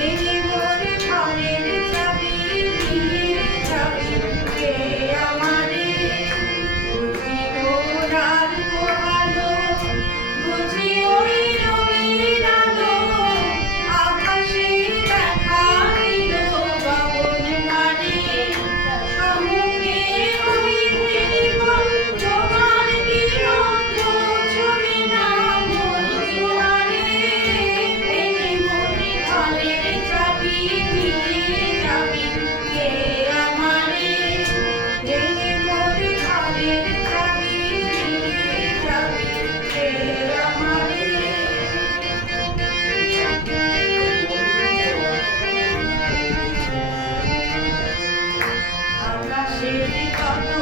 baby. Shri Karna